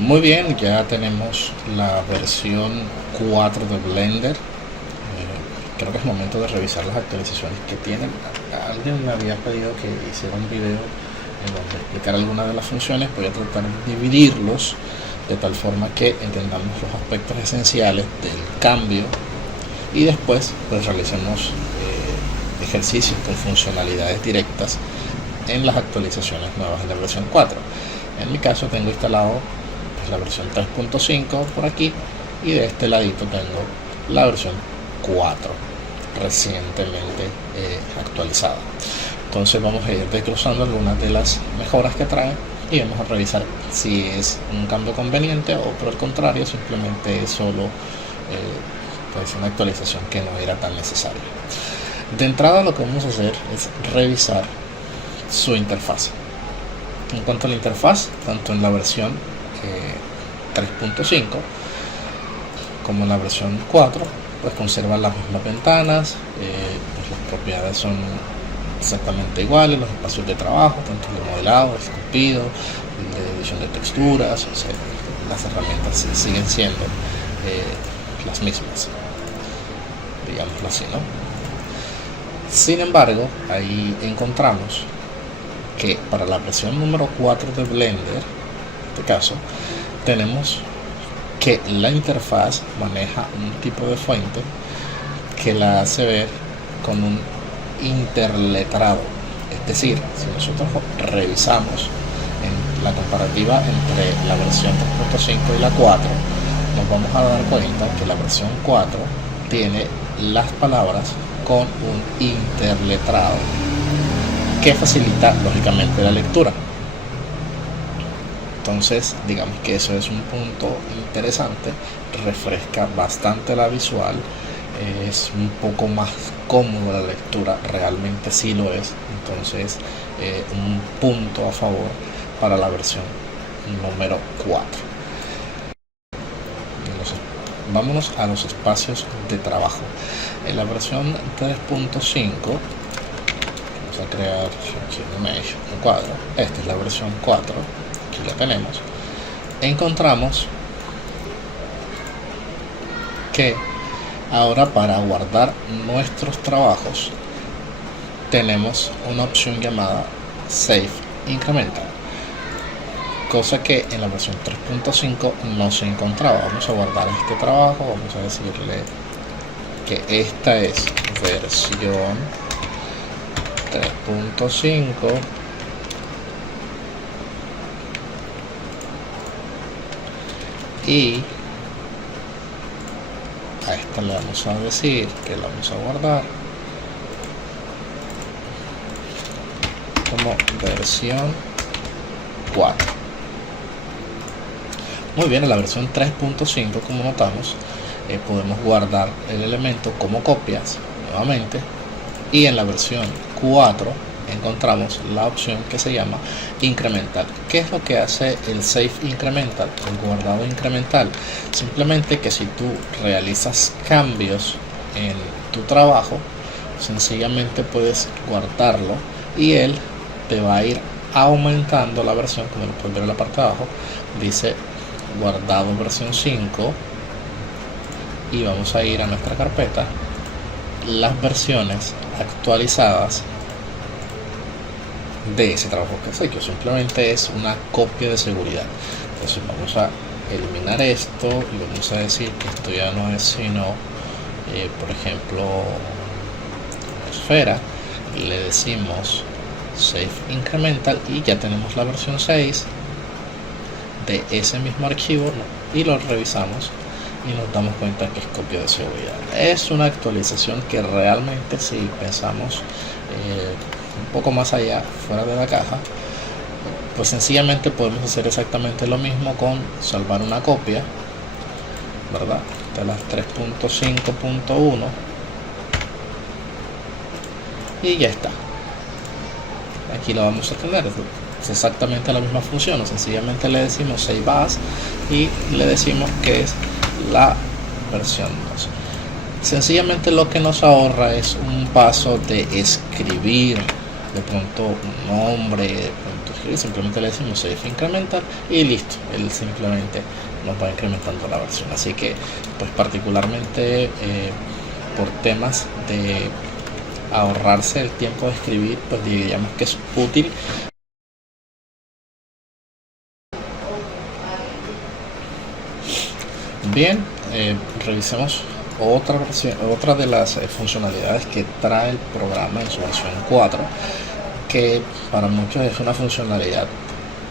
Muy bien, ya tenemos la versión 4 de Blender. Creo que es momento de revisar las actualizaciones que tienen. Alguien me había pedido que hiciera un video en donde explicara algunas de las funciones. Voy a tratar de dividirlos de tal forma que entendamos los aspectos esenciales del cambio y después pues realicemos ejercicios con funcionalidades directas en las actualizaciones nuevas de la versión 4. En mi caso tengo instalado pues, la versión 3.5 por aquí, y de este ladito tengo la versión 4 recientemente actualizada. Entonces vamos a ir desglosando algunas de las mejoras que trae y vamos a revisar si es un cambio conveniente o por el contrario simplemente es solo pues una actualización que no era tan necesaria. De entrada lo que vamos a hacer es revisar su interfaz. En cuanto a la interfaz, tanto en la versión 3.5 como en la versión 4 pues conservan las mismas ventanas, pues las propiedades son exactamente iguales, los espacios de trabajo, tanto de modelado, de esculpido, de edición de texturas, o sea, las herramientas siguen siendo las mismas, digámoslo así, ¿no? Sin embargo, ahí encontramos que para la versión número 4 de Blender, en este caso, tenemos que la interfaz maneja un tipo de fuente que la hace ver con un interletrado. Es decir, si nosotros revisamos en la comparativa entre la versión 3.5 y la 4, nos vamos a dar cuenta que la versión 4 tiene las palabras con un interletrado que facilita lógicamente la lectura. Entonces digamos que eso es un punto interesante, refresca bastante la visual, es un poco más cómodo la lectura, realmente sí lo es. Entonces un punto a favor para la versión número 4. Vámonos a los espacios de trabajo. En la versión 3.5 vamos a crear un cuadro. Esta es la versión 4, aquí la tenemos. Encontramos que ahora para guardar nuestros trabajos tenemos una opción llamada Save Incremental, cosa que en la versión 3.5 no se encontraba. Vamos a guardar este trabajo, vamos a decirle que esta es versión 3.5 y a esta le vamos a decir que la vamos a guardar como versión 4. Muy bien, en la versión 3.5 como notamos podemos guardar el elemento como copias nuevamente, y en la versión 4 encontramos la opción que se llama incremental. ¿Qué es lo que hace el save incremental, el guardado incremental? Simplemente que si tú realizas cambios en tu trabajo, sencillamente puedes guardarlo y él te va a ir aumentando la versión. Como lo puedes ver en la parte de abajo, dice guardado versión 5, y vamos a ir a nuestra carpeta, las versiones actualizadas de ese trabajo que has hecho. Simplemente es una copia de seguridad. Entonces vamos a eliminar esto y vamos a decir que esto ya no es sino por ejemplo esfera, le decimos Save Incremental y ya tenemos la versión 6 de ese mismo archivo, ¿no? Y lo revisamos y nos damos cuenta que es copia de seguridad. Es una actualización que realmente, si pensamos un poco más allá, fuera de la caja, pues sencillamente podemos hacer exactamente lo mismo con salvar una copia, ¿verdad?, de las 3.5.1 y ya está. Aquí lo vamos a tener, es exactamente la misma función. Sencillamente le decimos Save As y le decimos que es la versión 2. Sencillamente lo que nos ahorra es un paso de escribir de pronto un nombre, de pronto simplemente le decimos save incremental y listo, él simplemente nos va incrementando la versión. Así que pues particularmente por temas de ahorrarse el tiempo de escribir, pues diríamos que es útil. Bien, revisemos otra de las funcionalidades que trae el programa en su versión 4, que para muchos es una funcionalidad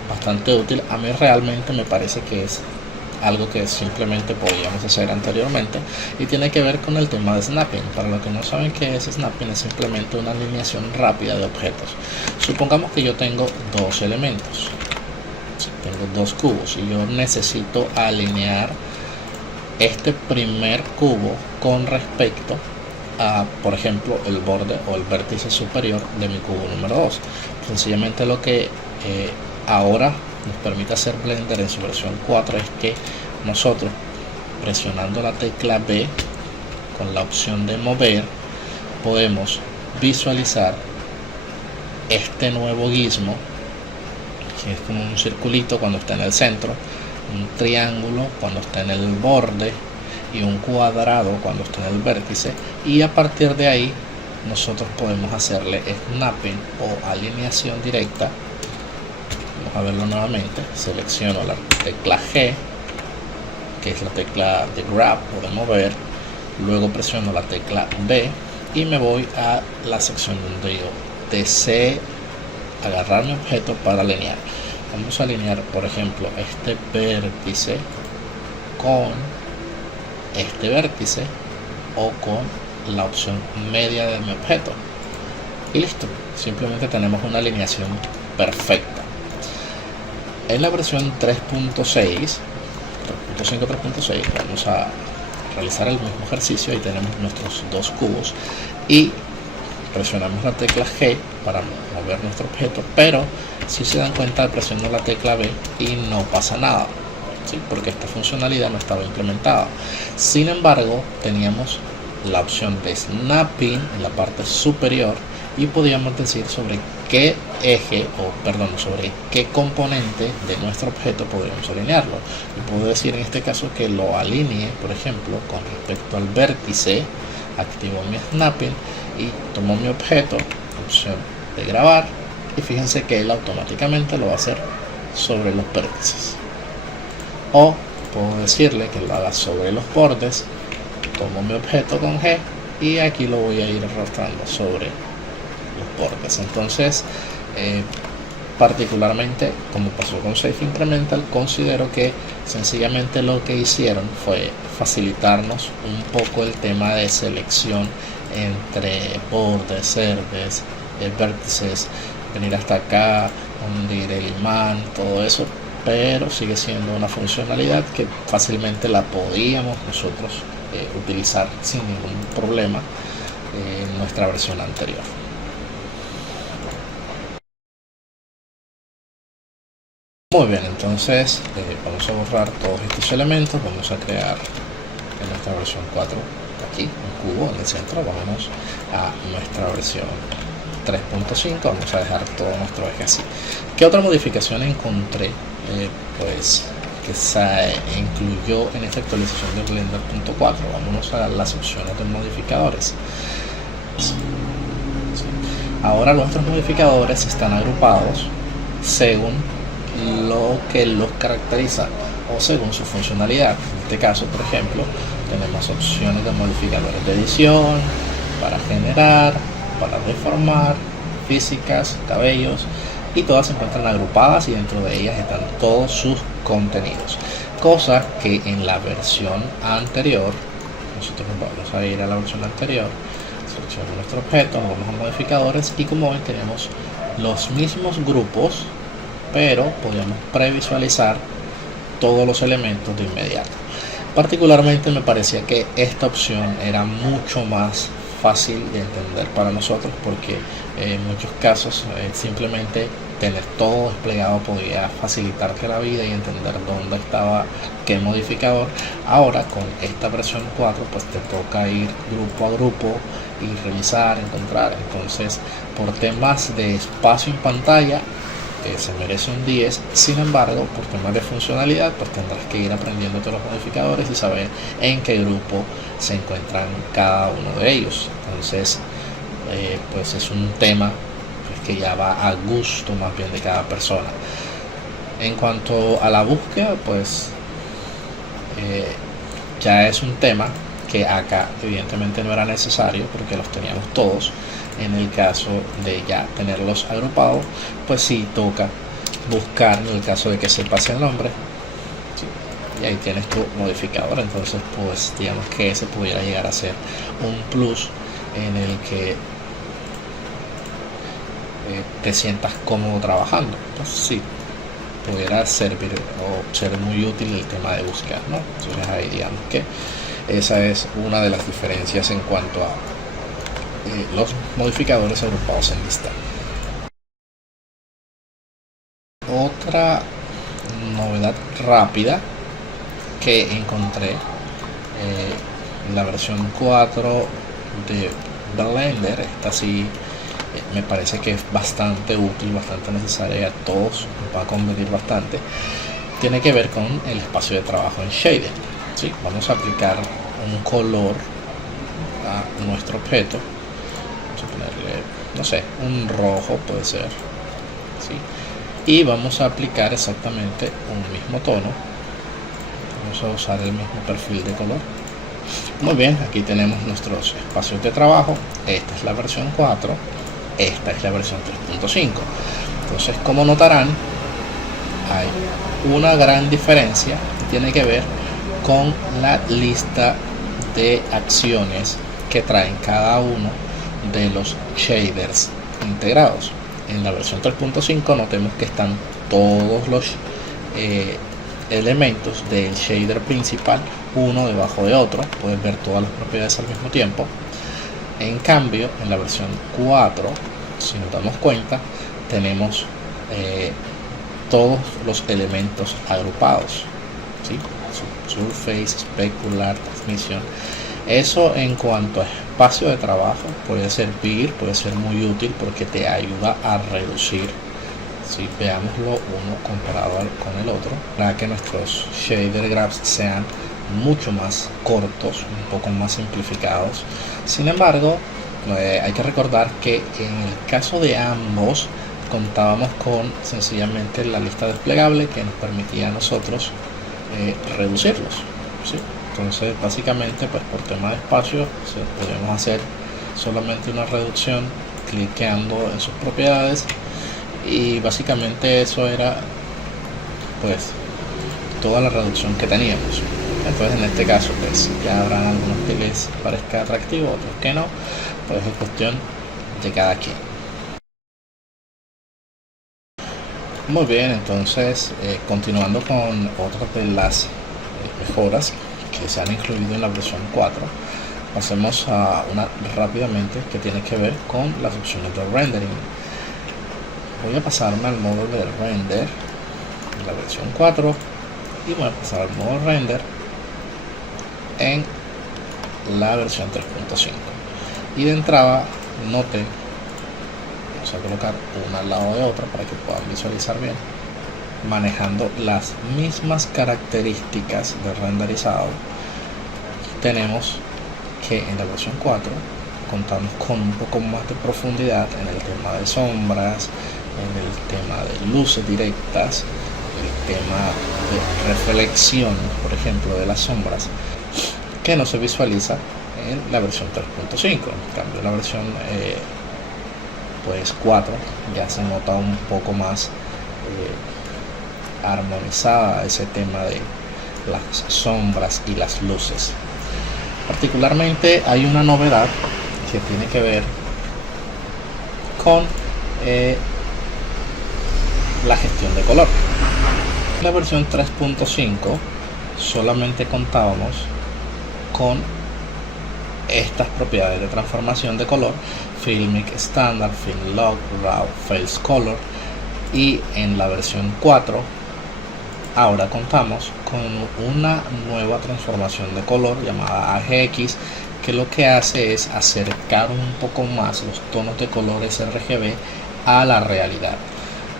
bastante útil. A mí realmente me parece que es algo que simplemente podíamos hacer anteriormente y tiene que ver con el tema de snapping. Para los que no saben qué es snapping, es simplemente una alineación rápida de objetos. Supongamos que yo tengo dos elementos, tengo dos cubos y yo necesito alinear este primer cubo con respecto a, por ejemplo, el borde o el vértice superior de mi cubo número 2. Sencillamente lo que ahora nos permite hacer Blender en su versión 4 es que nosotros, presionando la tecla B con la opción de mover, podemos visualizar este nuevo gizmo, que es como un circulito cuando está en el centro, un triángulo cuando está en el borde y un cuadrado cuando está en el vértice, y a partir de ahí nosotros podemos hacerle snapping o alineación directa. Vamos a verlo nuevamente. Selecciono la tecla G, que es la tecla de grab o de mover, luego presiono la tecla B y me voy a la sección donde yo desee agarrar mi objeto para alinear. Vamos a alinear, por ejemplo, este vértice con este vértice o con la opción media de mi objeto y listo, simplemente tenemos una alineación perfecta. En la versión 3.6 vamos a realizar el mismo ejercicio. Ahí tenemos nuestros dos cubos y presionamos la tecla G para mover nuestro objeto, pero si se dan cuenta presiono la tecla B y no pasa nada, ¿sí? Porque esta funcionalidad no estaba implementada. Sin embargo, teníamos la opción de snapping en la parte superior y podíamos decir sobre qué eje sobre qué componente de nuestro objeto podríamos alinearlo. Y puedo decir en este caso que lo alinee, por ejemplo, con respecto al vértice. Activo mi snapping y tomo mi objeto, opción de grabar, y fíjense que él automáticamente lo va a hacer sobre los vértices. O puedo decirle que lo haga sobre los bordes, tomo mi objeto con G y aquí lo voy a ir arrastrando sobre los bordes. Entonces particularmente, como pasó con Save Incremental, considero que sencillamente lo que hicieron fue facilitarnos un poco el tema de selección entre bordes, cerdes, vértices, venir hasta acá, hundir el imán, todo eso, pero sigue siendo una funcionalidad que fácilmente la podíamos nosotros utilizar sin ningún problema en nuestra versión anterior. Muy bien, entonces vamos a borrar todos estos elementos. Vamos a crear en nuestra versión 4 aquí un cubo en el centro. Vamos a nuestra versión 3.5, vamos a dejar todo nuestro eje así. ¿Qué otra modificación encontré? Pues que se incluyó en esta actualización de Blender.4. Vámonos a las opciones de modificadores. Ahora nuestros modificadores están agrupados según lo que los caracteriza o según su funcionalidad. En este caso, por ejemplo, tenemos opciones de modificadores de edición, para generar, para deformar, físicas, cabellos, y todas se encuentran agrupadas y dentro de ellas están todos sus contenidos, cosa que en la versión anterior, nosotros vamos a ir a la versión anterior, seleccionamos nuestro objeto, nos vamos a modificadores y como ven tenemos los mismos grupos, pero podemos previsualizar todos los elementos de inmediato. Particularmente me parecía que esta opción era mucho más fácil de entender para nosotros porque en muchos casos simplemente tener todo desplegado podía facilitarte la vida y entender dónde estaba qué modificador. Ahora con esta versión 4 pues te toca ir grupo a grupo y revisar, encontrar. Entonces por temas de espacio en pantalla se merece un 10. Sin embargo, por temas de funcionalidad pues tendrás que ir aprendiéndote los modificadores y saber en qué grupo se encuentran cada uno de ellos. Entonces pues es un tema que ya va a gusto más bien de cada persona. En cuanto a la búsqueda, pues ya es un tema que acá evidentemente no era necesario porque los teníamos todos. En el caso de ya tenerlos agrupados, pues sí toca buscar en el caso de que se pase el nombre, ¿sí? Y ahí tienes tu modificador. Entonces pues digamos que ese pudiera llegar a ser un plus en el que te sientas cómodo trabajando. Entonces sí, pudiera servir o ser muy útil el tema de buscar, ¿no? Entonces ahí digamos que esa es una de las diferencias en cuanto a los modificadores agrupados en lista. Otra novedad rápida que encontré en la versión 4 de Blender, esta sí me parece que es bastante útil, bastante necesaria, a todos nos va a convenir bastante. Tiene que ver con el espacio de trabajo en shader, ¿sí? Vamos a aplicar un color a nuestro objeto. Vamos a ponerle, no sé, un rojo puede ser, ¿sí? Y vamos a aplicar exactamente un mismo tono. Vamos a usar el mismo perfil de color. Muy bien, aquí tenemos nuestros espacios de trabajo. Esta es la versión 4. Esta es la versión 3.5. Entonces, como notarán, hay una gran diferencia que tiene que ver con la lista de acciones que traen cada uno de los shaders integrados. En la versión 3.5 notemos que están todos los elementos del shader principal uno debajo de otro. Puedes ver todas las propiedades al mismo tiempo. En cambio, en la versión 4, si nos damos cuenta, tenemos todos los elementos agrupados, ¿sí? Surface, specular, transmisión. Eso en cuanto a espacio de trabajo puede servir, puede ser muy útil porque te ayuda a reducir, ¿sí? Veámoslo uno comparado con el otro, para que nuestros shader graphs sean mucho más cortos, un poco más simplificados. Sin embargo, hay que recordar que en el caso de ambos contábamos con sencillamente la lista desplegable que nos permitía a nosotros reducirlos, ¿sí? Entonces básicamente pues por tema de espacio podemos hacer solamente una reducción cliqueando en sus propiedades, y básicamente eso era pues toda la reducción que teníamos. Entonces en este caso pues ya habrán algunos que les parezca atractivo, otros que no, pues es cuestión de cada quien. Muy bien, entonces continuando con otras de las mejoras que se han incluido en la versión 4, pasemos a una rápidamente que tiene que ver con las opciones de rendering. Voy a pasarme al modo de render en la versión 4 y voy a pasar al modo render en la versión 3.5. y de entrada noten, vamos a colocar una al lado de otra para que puedan visualizar bien, manejando las mismas características de renderizado. Tenemos que en la versión 4 contamos con un poco más de profundidad en el tema de sombras, en el tema de luces directas, el tema de reflexión, por ejemplo, de las sombras, que no se visualiza en la versión 3.5. En cambio, la versión pues 4 ya se nota un poco más armonizada ese tema de las sombras y las luces. Particularmente hay una novedad que tiene que ver con la gestión de color. En la versión 3.5 solamente contábamos con estas propiedades de transformación de color: Filmic Standard, Film Lock, Raw, Face Color, Y en la versión 4 ahora contamos con una nueva transformación de color llamada AGX, que lo que hace es acercar un poco más los tonos de colores RGB a la realidad.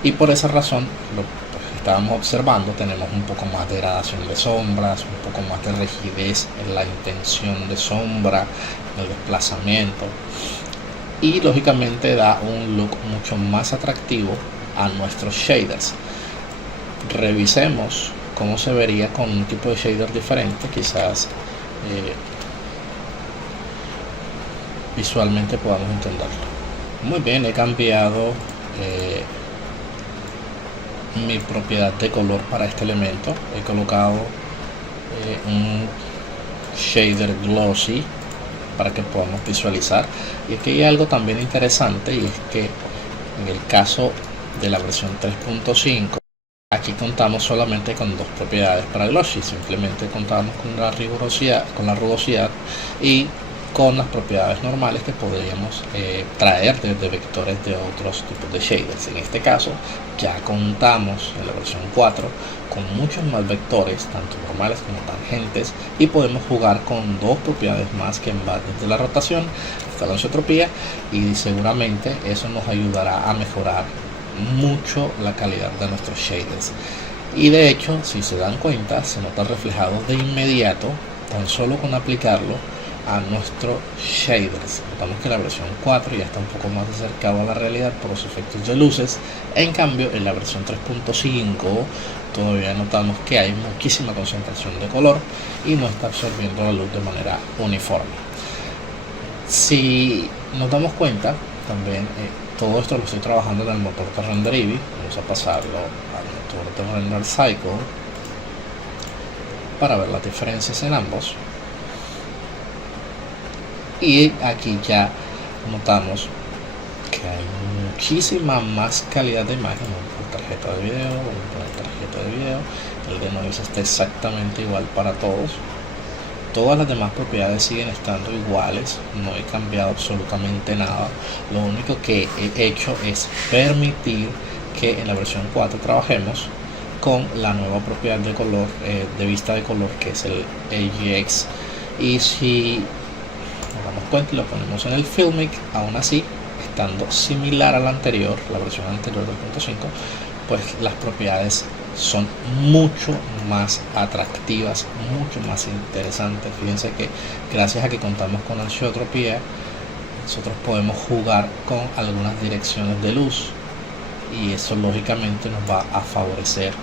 Y por esa razón, lo que estábamos observando, tenemos un poco más de gradación de sombras, un poco más de rigidez en la intención de sombra, en el desplazamiento, y lógicamente da un look mucho más atractivo a nuestros shaders. Revisemos cómo se vería con un tipo de shader diferente, quizás visualmente podamos entenderlo. Muy bien, he cambiado mi propiedad de color para este elemento. He colocado un shader glossy para que podamos visualizar. Y aquí hay algo también interesante, y es que en el caso de la versión 3.5, aquí contamos solamente con dos propiedades para glossy. Simplemente contamos con la rugosidad y con las propiedades normales que podríamos traer desde vectores de otros tipos de shaders. En este caso ya contamos en la versión 4 con muchos más vectores, tanto normales como tangentes, y podemos jugar con dos propiedades más que van desde la rotación hasta la anisotropía, y seguramente eso nos ayudará a mejorar mucho la calidad de nuestros shaders. Y de hecho, si se dan cuenta, se nota reflejado de inmediato tan solo con aplicarlo a nuestros shaders. Notamos que la versión 4 ya está un poco más acercado a la realidad por los efectos de luces. En cambio, en la versión 3.5 todavía notamos que hay muchísima concentración de color y no está absorbiendo la luz de manera uniforme. Si nos damos cuenta, también todo esto lo estoy trabajando en el motor de Render Eevee. Vamos a pasarlo al motor de Render Cycle para ver las diferencias en ambos. Y aquí ya notamos que hay muchísima más calidad de imagen por tarjeta de video, el de noise está exactamente igual para todos. Todas las demás propiedades siguen estando iguales, no he cambiado absolutamente nada. Lo único que he hecho es permitir que en la versión 4 trabajemos con la nueva propiedad de color, de vista de color, que es el AGX. Y si nos damos cuenta y lo ponemos en el Filmic, aún así, estando similar a la anterior, la versión anterior del 3.5, pues las propiedades son mucho más atractivas, mucho más interesantes. Fíjense que gracias a que contamos con anisotropía, nosotros podemos jugar con algunas direcciones de luz, y eso lógicamente nos va a favorecer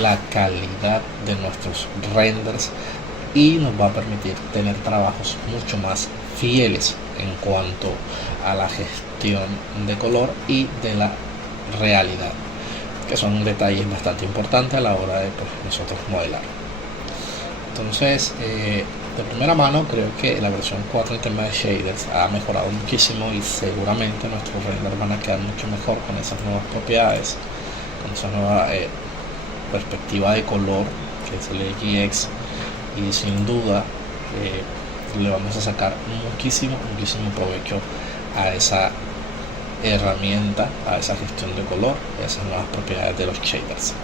la calidad de nuestros renders y nos va a permitir tener trabajos mucho más fieles en cuanto a la gestión de color y de la realidad, que son detalles bastante importantes a la hora de nosotros modelar. Entonces, de primera mano, creo que la versión 4 en tema de shaders ha mejorado muchísimo, y seguramente nuestros renders van a quedar mucho mejor con esas nuevas propiedades, con esa nueva perspectiva de color que es el AGX, y sin duda le vamos a sacar muchísimo provecho a esa herramienta, a esa gestión de color, a esas nuevas propiedades de los shaders.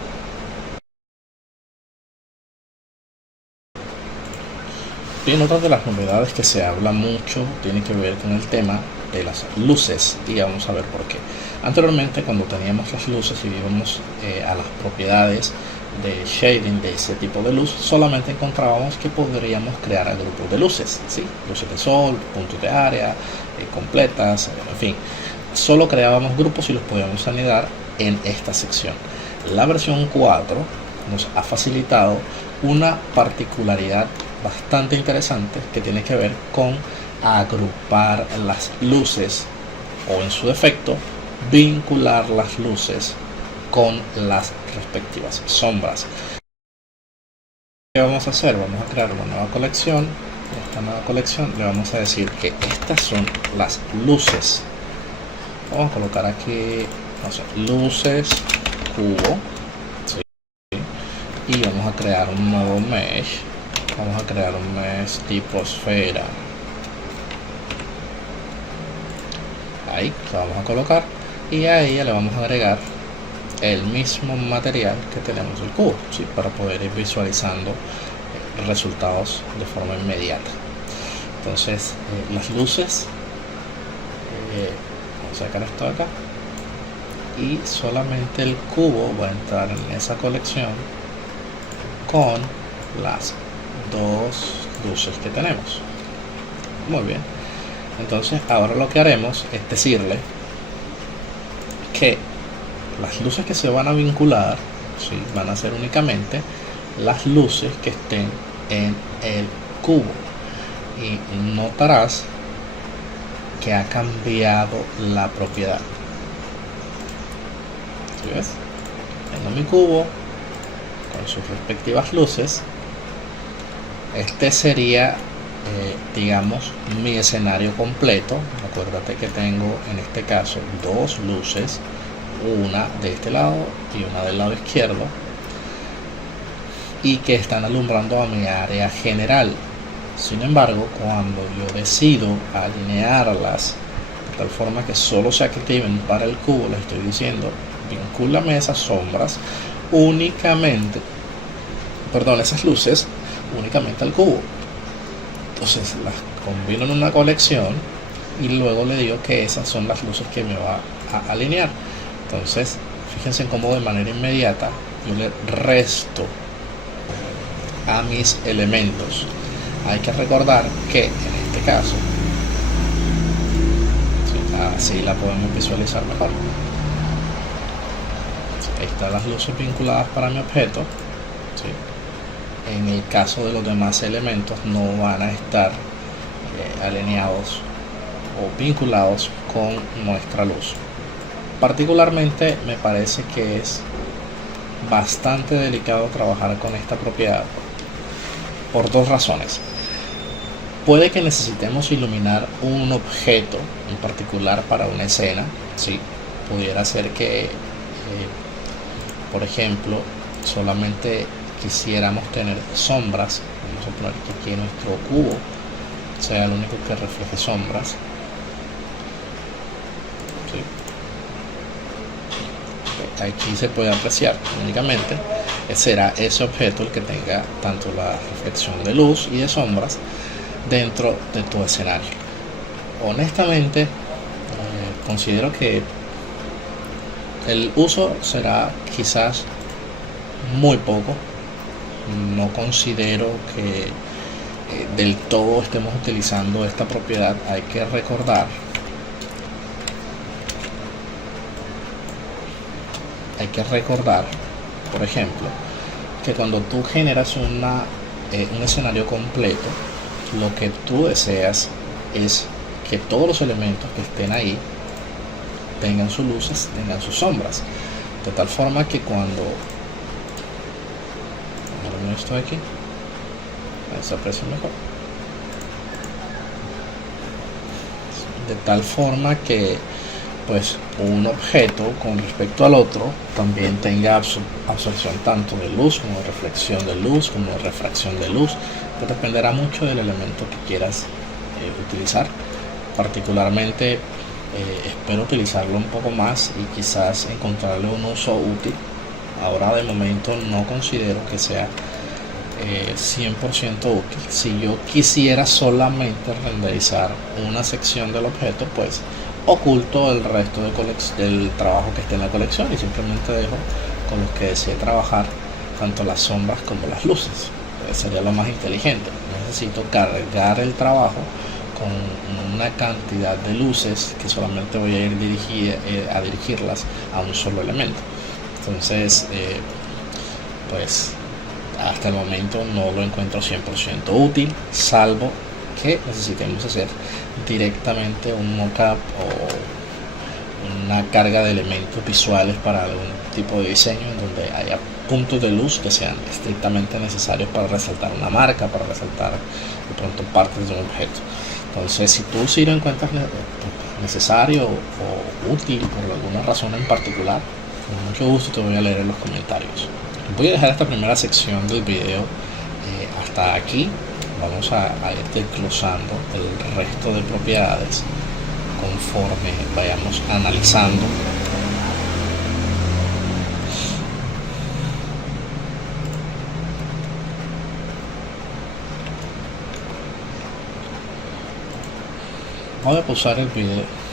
Bien, otra de las novedades que se habla mucho tiene que ver con el tema de las luces, y vamos a ver por qué. Anteriormente, cuando teníamos las luces y íbamos a las propiedades de shading de ese tipo de luz, solamente encontrábamos que podríamos crear grupos de luces, ¿sí? Luces de sol, puntos de área, completas, en fin. Solo creábamos grupos y los podíamos anidar en esta sección. La versión 4 nos ha facilitado una particularidad bastante interesante que tiene que ver con agrupar las luces, o en su defecto vincular las luces con las respectivas sombras. ¿Qué vamos a hacer? Vamos a crear una nueva colección. Esta nueva colección le vamos a decir que estas son las luces. Vamos a colocar aquí, no sé, luces cubo, ¿sí? Y vamos a crear un nuevo mesh. Vamos a crear un mesh tipo esfera. Ahí lo vamos a colocar, y ahí ya le vamos a agregar el mismo material que tenemos del cubo, ¿sí? Para poder ir visualizando resultados de forma inmediata. Entonces las luces, vamos a sacar esto de acá, y solamente el cubo va a entrar en esa colección con las dos luces que tenemos. Muy bien, entonces ahora lo que haremos es decirle que las luces que se van a vincular, ¿sí?, van a ser únicamente las luces que estén en el cubo, y notarás que ha cambiado la propiedad. ¿Sí ves? Tengo mi cubo con sus respectivas luces. Este sería digamos mi escenario completo. Acuérdate que tengo en este caso dos luces, una de este lado y una del lado izquierdo, y que están alumbrando a mi área general. Sin embargo, cuando yo decido alinearlas de tal forma que solo se activen para el cubo, les estoy diciendo: vincúlame esas sombras únicamente, perdón, esas luces únicamente al cubo. Entonces las combino en una colección y luego le digo que esas son las luces que me va a alinear. Entonces fíjense cómo de manera inmediata yo le resto a mis elementos. Hay que recordar que en este caso, así la podemos visualizar mejor. Ahí están las luces vinculadas para mi objeto, ¿sí? En el caso de los demás elementos no van a estar alineados o vinculados con nuestra luz. Particularmente me parece que es bastante delicado trabajar con esta propiedad por dos razones. Puede que necesitemos iluminar un objeto en particular para una escena, ¿sí? Pudiera ser que por ejemplo solamente quisiéramos tener sombras. Vamos a poner que aquí nuestro cubo sea el único que refleje sombras, ¿sí? Aquí se puede apreciar únicamente será ese objeto el que tenga tanto la reflexión de luz y de sombras dentro de tu escenario. Honestamente considero que el uso será quizás muy poco. No considero que del todo estemos utilizando esta propiedad. Hay que recordar por ejemplo, que cuando tú generas un escenario completo, lo que tú deseas es que todos los elementos que estén ahí tengan sus luces, tengan sus sombras, de tal forma que cuando esto de aquí se aprecia mejor, de tal forma que pues un objeto con respecto al otro también tenga absorción tanto de luz como de reflexión de luz como de refracción de luz. Pues dependerá mucho del elemento que quieras utilizar. Particularmente espero utilizarlo un poco más y quizás encontrarle un uso útil. Ahora de momento no considero que sea 100% útil. Si yo quisiera solamente renderizar una sección del objeto, pues oculto el resto del trabajo que esté en la colección y simplemente dejo con los que desee trabajar tanto las sombras como las luces. Sería lo más inteligente. Necesito cargar el trabajo con una cantidad de luces que solamente voy a ir a dirigirlas a un solo elemento. Entonces pues hasta el momento no lo encuentro 100% útil, salvo que necesitemos hacer directamente un mockup o una carga de elementos visuales para algún tipo de diseño en donde haya puntos de luz que sean estrictamente necesarios para resaltar una marca, para resaltar de pronto partes de un objeto. Entonces, si tú sí lo encuentras necesario o útil por alguna razón en particular, con mucho gusto te voy a leer en los comentarios. Voy a dejar esta primera sección del video hasta aquí. Vamos a ir desglosando el resto de propiedades conforme vayamos analizando Voy a pausar el video.